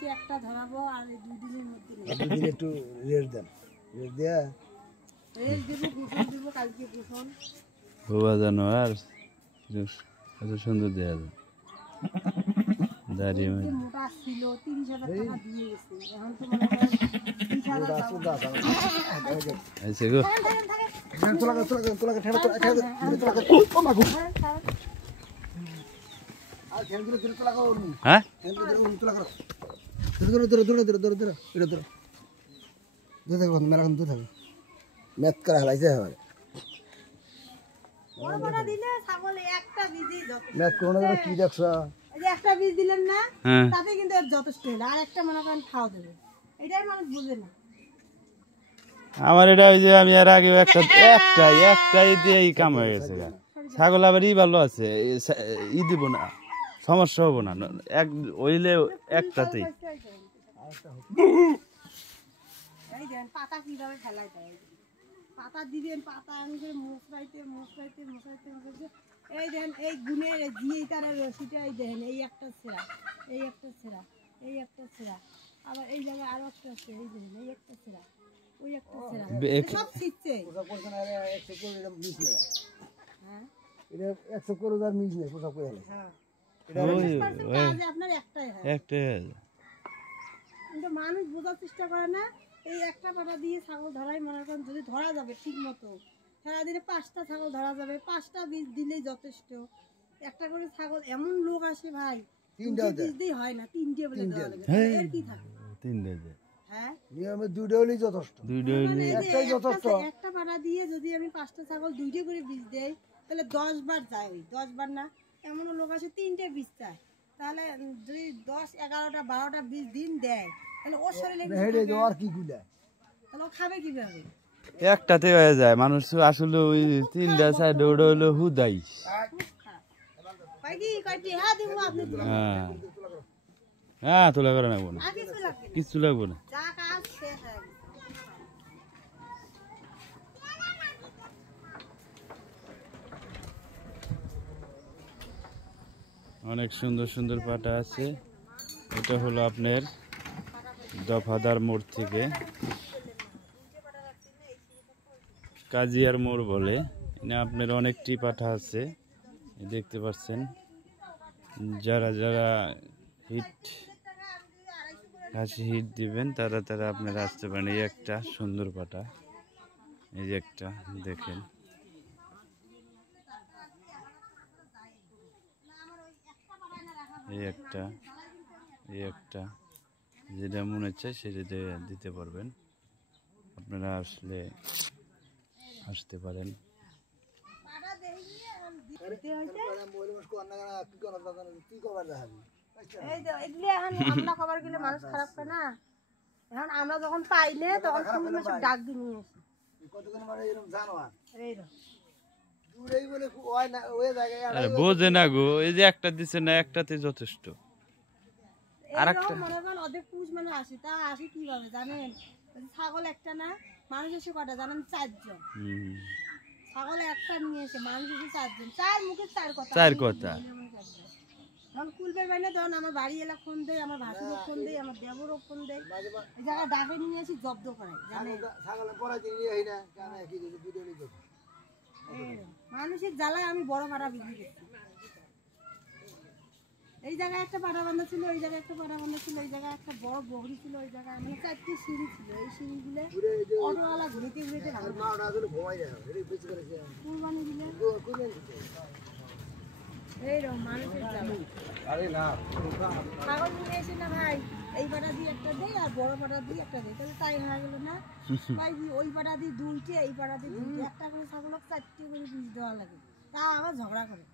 আজকে একটা ধরাবো আর এই 2 দিনের মধ্যে দুদিন একটু রেস্ট দেন, রেস্ট দিয়া রেস্ট দেবো, গোসল দেবো কালকে গোসল। ভুয়া জানোয়ার এত সুন্দর দেয়া যায় দাঁড়িয়ে যে মোটা ছিল 30,000 টাকা দিয়ে গেছে, এখন তো মনে করেন 20,000 আইসে গো হ্যাঁ ম্যাথ করা হেলাইছে হবে বড় বড় দিলে ছাগল একটা বীজই যথেষ্ট। ম্যাথ কোনো কি দেখছ এই যে একটা বীজ দিলেন না, হ্যাঁ তাতে কিন্তু এর যথেষ্ট হলো। আর একটা মনে করেন খাওয়া দেবে, এটাই মানুষ বুঝে না। আমার এটা ওই যে আমি এর আগে একটাই দিয়েই কাম হয়ে গেছে গা। ছাগল আবার ভালো আছে, দিব না, সমস্যা হবো না, এক ওইলে একটাতেই। এই দেন পাতা কিভাবে ফেলাই দেয়, পাতা দিবেন, পাতা আনবে মশাইতে এই দেন এই গুণের জিয়েটার রশিটা এই দেন, এই একটা ছেঁড়া, এই একটা ছেঁড়া, এই একটা ছেঁড়া, আবার এই জায়গায় আরো একটা আছে, এই দেন এই একটা ছেঁড়া, ওই একটা ছেঁড়া, সব ছিটছে। হ্যাঁ এটা 100 করে আর মিল নেই পোশাক করে হেলে হ্যাঁ, ওই আপনার একটাই হয়, একটাই কিন্তু মানুষ বোঝার চেষ্টা করে না। এই একটা পাটা দিয়ে ছাগল ধরাই মনে করেন, যদি ধরা যাবে ঠিক মতো সারাদিনে 5টা ছাগল ধরা যাবে, 5টা বীজ দিলেই যথেষ্ট। একটা করে ছাগল এমন লোক আসে ভাই, 3টে বীজ দিয়ে হয় না, 3টে বলে দেওয়া লাগে, এর কি থাকে? 3টে দেয়, হ্যাঁ নিয়মে 2টা হলেই যথেষ্ট, মানে এই যে একটাই যথেষ্ট। একটা পাটা দিয়ে যদি আমি 5টা ছাগল 2টে করে বীজ দেই, তাহলে 10 বার যায়, ওই 10 বার না, এমনও লোক আসে 3টে বীজ চায়। তাহলে যদি 10, 11টা, 12টা বীজ দিন দেয়, তাহলে ওর শরীরে হেডে যাওয়ার কি গুলা তাহলে ও খাবে কিভাবে? একটাতে হয়ে যায়। মানুষ আসলে ওই 3টা সাইড ওটা হলো হুদাই। ভাই কি কয়টি হ্যাঁ দিব আপনি হ্যাঁ হ্যাঁ তোলা করে নেবো না, আর কিছু লাগবে না, কিছু লাগবো না। যা কাজ শেষ হয়ে গেছে। অনেক সুন্দর সুন্দর পাটা আছে। এটা হলো আপনার দফাদার মোড় থেকে কাজিয়ার মোড় বলে, এখানে আপনার অনেকটি পাঠা আছে দেখতে পাচ্ছেন। যারা যারা হিট দিবেন তারা আপনারা আসতে পারেন। এই একটা সুন্দর পাটা, এই যে একটা দেখেন, এই একটা যেটা মনে হচ্ছে সেটা দিতে পারবেন। আপনারা আসতে পারেন। এই যে এগুলি এখন আমরা খবর গেলে মানুষ খারাপ করে না, এখন আমরা যখন পাইলে তখন শুনে সব ডাক দিয়ে নিয়ে আসি। বোঝে না গো, এই যে একটা দিচ্ছে না, একটাতে যথেষ্ট। এরকম মনে করেন অর্ধেক পুরুষ মানে আসি, তা আসি কিভাবে জানেন? ছাগল একটা না, মানুষ এসে কটা জানেন? 4 জন। ছাগল একটা নিয়ে এসে মানুষ এসে 4 জন, 4 মুখে 4 কথা। যখন কুলবের বাইরে যখন আমার বাড়ি এলা ফোন দেয়, আমার ভাসুরও ফোন দেয়, আমার দেবরও ফোন দেয়, এই জায়গায় ডাকে নিয়ে এসে জব্দ করাই জানেন। মানুষের জ্বালায় আমি বড় পাড়া বিক্রি করছি। এই জায়গায় একটা পাড়া বান্ধা ছিল, এই জায়গায় একটা পাড়া বান্ধা ছিল, এই জায়গায় একটা বড় বগরি ছিল, ওই জায়গায় মানে 4টি সিঁড়ি ছিল। এই সিঁড়িগুলো অটোওয়ালা ঘেটে কুরবানি দিলে এইরকম মানুষের জ্বালা। ছাগল নিয়ে এসে না ভাই, এই পাড়া দিয়ে একটা দেয় আর বড় পাড়া দিয়ে একটা দেয়, তাহলে তাই হয়ে গেল না? তাই ওই পাড়া দিয়ে 2টে, এই পাড়া দিয়ে 2টে, একটা করে ছাগলক 4টে করে বীজ দেওয়া লাগে, তা আবার ঝগড়া করে।